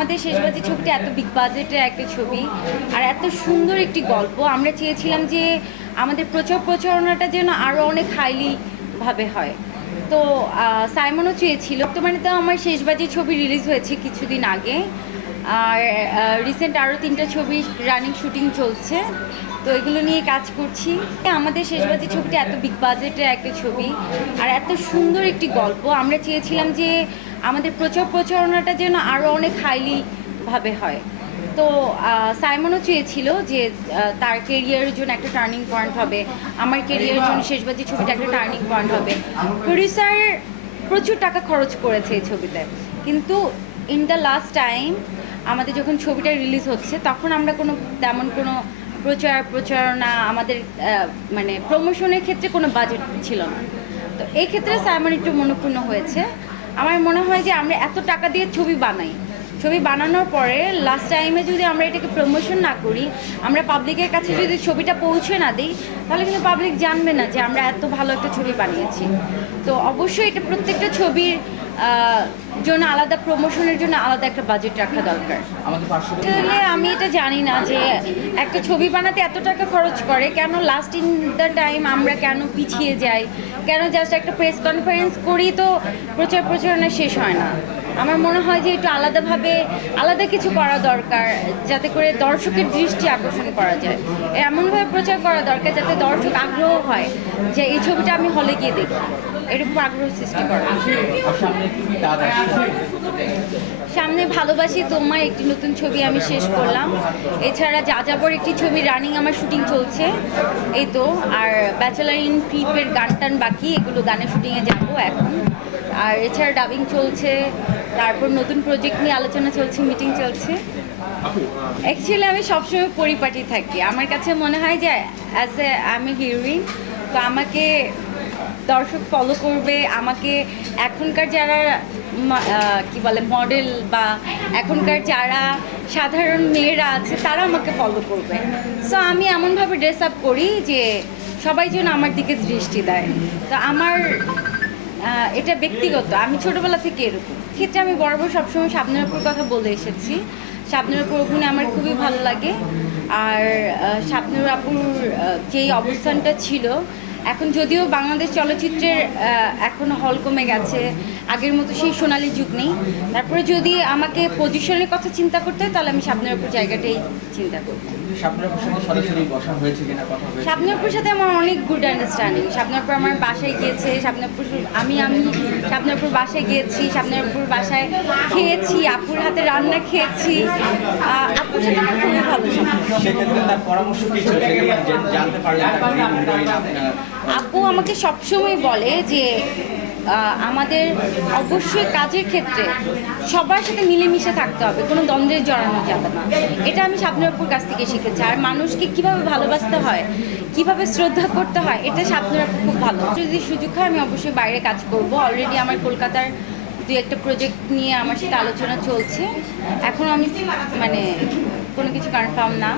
আমাদের শেষবাজি ছবিটা এত বিগ বাজেটের একটা ছবি আর এত সুন্দর একটি গল্প। আমরা চেয়েছিলাম যে আমাদের প্রচার প্রচারণাটা যেন আরও অনেক হাইলি ভাবে হয়। তো সাইমনও চেয়েছিল। তো মানে তো আমার শেষবাজি ছবি রিলিজ হয়েছে কিছুদিন আগে। আর রিসেন্ট আরও তিনটা ছবি রানিং শুটিং চলছে। তো এগুলো নিয়ে কাজ করছি। আমাদের শেষবাজি ছবিটা এত বিগ বাজেটের একটা ছবি। আর এত সুন্দর একটি গল্প। আমরা চেয়েছিলাম যে আমাদের প্রচার প্রচারণাটা যেন আরও অনেক হাইলি ভাবে হয়। তো সাইমনও চেয়েছিল যে তার কেরিয়ারের জন্য একটা টার্নিং পয়েন্ট হবে। আমার কেরিয়ারের জন্য শেষবাজি ছবিটা একটা টার্নিং পয়েন্ট হবে। প্রডিউসার প্রচুর টাকা খরচ করেছে এই ছবিতে। কিন্তু ইন দ্য লাস্ট টাইম আমাদের যখন ছবিটা রিলিজ হচ্ছে, তখন আমরা কোনো তেমন কোনো প্রচার প্রচারণা আমাদের মানে প্রমোশনের ক্ষেত্রে কোনো বাজেট ছিল না। তো এই ক্ষেত্রে সাইমন একটু মনোপূর্ণ হয়েছে। আমার মনে হয় যে আমরা এত টাকা দিয়ে ছবি বানাই। ছবি বানানোর পরে লাস্ট টাইমে যদি আমরা এটাকে প্রমোশন না করি, আমরা পাবলিকের কাছে যদি ছবিটা পৌঁছে না দিই, তাহলে কিন্তু পাবলিক জানবে না যে আমরা এত ভালো একটা ছবি বানিয়েছি। তো অবশ্যই এটা প্রত্যেকটা ছবির জন্য আলাদা প্রমোশনের জন্য আলাদা একটা বাজেট রাখা দরকার। তাহলে আসলে আমি এটা জানি না যে একটা ছবি বানাতে এত টাকা খরচ করে কেন লাস্ট ইন দ্য টাইম আমরা কেন পিছিয়ে যাই? কেন জাস্ট একটা প্রেস কনফারেন্স করি তো প্রচার প্রচারণা শেষ হয় না? আমার মনে হয় যে একটু আলাদাভাবে, আলাদা কিছু করা দরকার যাতে করে দর্শকের দৃষ্টি আকর্ষণ করা যায়। এমনভাবে প্রচার করা দরকার যাতে দর্শক আগ্রহ হয় যে এই ছবিটা আমি হলে গিয়ে দেখি। এরকম আগ্রহ সৃষ্টি করা। সামনে ভালোবাসি তোমায়, একটি নতুন ছবি আমি শেষ করলাম। এছাড়া যাযাবর একটি ছবি রানিং আমার শুটিং চলছে। এই তো, আর ব্যাচেলার ইন ক্লিপের গান টান বাকি, এগুলো গানের শুটিংয়ে যাব এখন। আর এছাড়া ডাবিং চলছে। তারপর নতুন প্রজেক্ট নিয়ে আলোচনা চলছে মিটিং চলছে। অ্যাকচুয়ালি আমি সবসময় পরিপাটি থাকি। আমার কাছে মনে হয় যে অ্যাজ এ আমি হিরোইন তো আমাকে দর্শক ফলো করবে। আমাকে এখনকার যারা কি বলে মডেল বা এখনকার যারা সাধারণ মেয়েরা আছে তারা আমাকে ফলো করবে। সো আমি এমনভাবে ড্রেস আপ করি যে সবাই যেন আমার দিকে দৃষ্টি দেয়। তো আমার এটা ব্যক্তিগত, আমি ছোটবেলা থেকে এরকম। ক্ষেত্রে আমি বরাবর সবসময় সাবনের উপর কথা বলে এসেছি। সাবনের উপর অভিনয় আমার খুবই ভালো লাগে। আর সাবনের আপুর যেই অবস্থানটা ছিল এখন যদিও বাংলাদেশ চলচ্চিত্রের এখন হল কমে গেছে আগের মতো সেই সোনালি যুগ নেই। তারপরে যদি আমাকে পজিশনের কথা চিন্তা করতে হয় তাহলে আমি সাবনের উপর জায়গাটাই চিন্তা সাথে কথা হয়েছে শাবনাপুর সাথে আমার অনেক গুড আন্ডারস্ট্যান্ডিং শাবনাপুর আমার বাসায় গিয়েছে শাবনাপুর আমি আমি শাবনাপুর বাসায় গিয়েছি শাবনাপুর বাসায় খেয়েছি আপুর হাতে রান্না খেয়েছি। খুবই ভালো আপু আমাকে সবসময় বলে যে আমাদের অবশ্যই কাজের ক্ষেত্রে সবার সাথে মিলেমিশে থাকতে হবে, কোনো দ্বন্দ্বে জড়ানো যাবে না। এটা আমি শাবনুরাপুর কাছ থেকে শিখেছি। আর মানুষকে কীভাবে ভালোবাসতে হয়, কীভাবে শ্রদ্ধা করতে হয়, এটা শাবনুরাপুর খুব ভালো। যদি সুযোগ হয় আমি অবশ্যই বাইরে কাজ করব। অলরেডি আমার কলকাতার দু একটা প্রজেক্ট নিয়ে আমার সাথে আলোচনা চলছে। এখন আমি মানে কোনো কিছু কনফার্ম না।